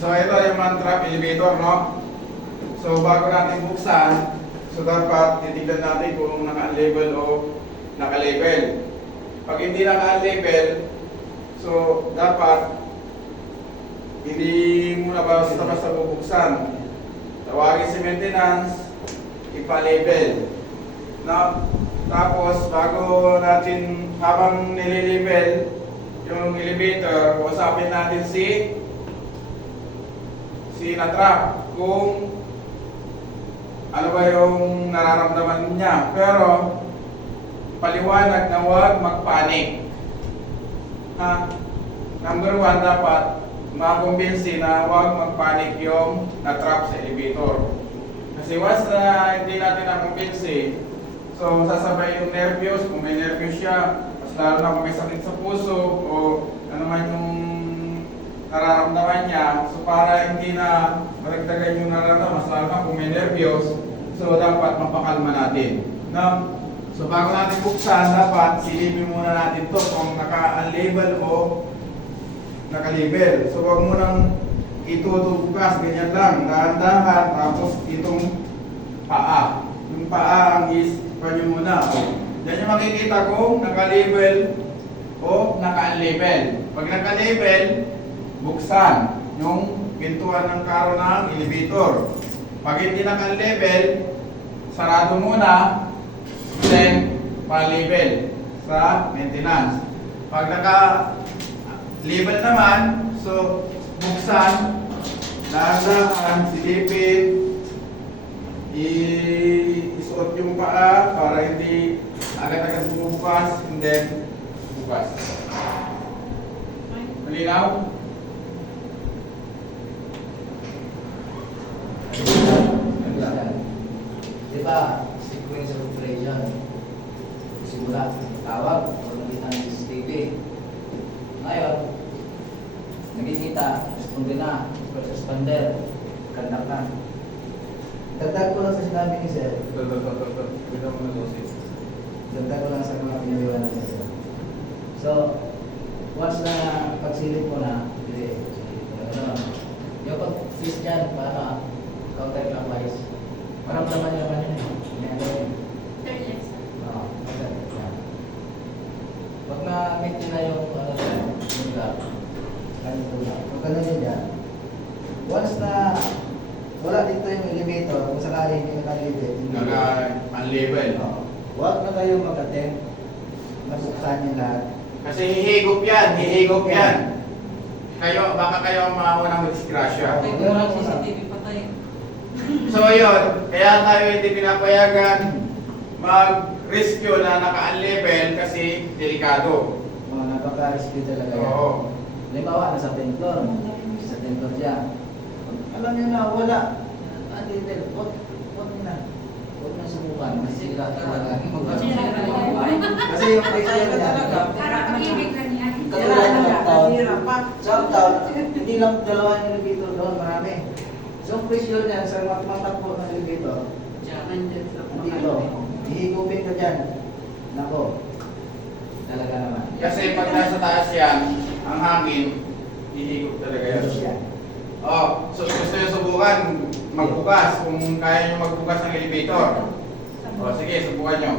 So ito yung man-trap elevator, no? So bago natin buksan, so dapat titignan natin kung naka-unlabel o naka-label. Pag hindi naka-unlabel, so dapat hindi muna basta-basta bubuksan. Tawagin si maintenance, ipa-label. No? Tapos bago natin habang nililabel yung elevator, usapin natin si na-trap kung ano ba yung nararamdaman niya. Pero paliwanag na huwag magpanik. Number 1, dapat makumbinsi na huwag magpanik yung na-trap sa elevator. Kasi once na hindi natin nakumbinsi, so sasabay yung nervyos, kung may nervyos siya, mas lalo na kung may sakit sa puso o ano man yung nararamdaman niya, so para hindi na maragdagan yung nararamdaman, mas lalo na kung may nervyos, so dapat mapakalma natin. No? So bago natin buksan, dapat silipin muna natin to kung naka-unlabel o naka-label. So huwag mo nang itutubukas, ganyan lang, dahan-dahan, tapos itong paa. Yung paa ang ispan nyo muna. Yan yung makikita kung naka-label o naka-unlabel. Pag naka-label, buksan yung pintuan ng karo ng elevator. Pag hindi naka-label, sarado muna, then pa-label sa maintenance. Pag naka-label naman, so buksan, dahan-dahan, silipin, isuot yung paa para hindi agad-agad bumubukas, and then bukas. Malinaw? Diba, sequence of operation. Simula, tawag, o nakita ng CCTV. Ngayon, nakikita, responde na, suspender, conduct na. Dagdag ko lang sa sinabi ni Sir. Dagdag ko lang sa mga pinaliwanag ni Sir. So, once na pagsilip mo na, yung pag-fist dyan, para counterclockwise. Maramdaman niyo naman yun eh. Ginagawa yun. Oo. Pag na-meet nyo na yung yung gap, ganito lang. Pag ganun yun yan, once na wala dito yung elevator, kung sakali hindi naka-label, Naka-unlabel. huwag na kayo mag-attempt. Nasuksan yung lahat. Kasi hihigop yan, hihigop yan. Baka kayo ang mauna ng disgrasya. So yun, kaya tayo hindi pinapayagan mag-rescue na naka-unlabel kasi delikado. Napaka-rescue talaga yan. Oo. Halimbawa, nasa 10th floor. Sa 10th floor siya. Alam niyo na, wala. Unlabel, huwag na. Huwag na subukan. Kasi sila talaga. Kasi yung pressure niya. Katulad ng lockdown, hindi lang dalawa yung elevator doon, marami. So, ang pressure niyan sa matakbo ng elevator, dito, ihigupin ka dyan. Nako, talaga naman. Kasi pag nasa taas yan, ang hangin, hihigop talaga yan. Oh, so gusto nyo subukan magbukas kung kaya nyo magbukas ng elevator. Oh, sige, subukan nyo.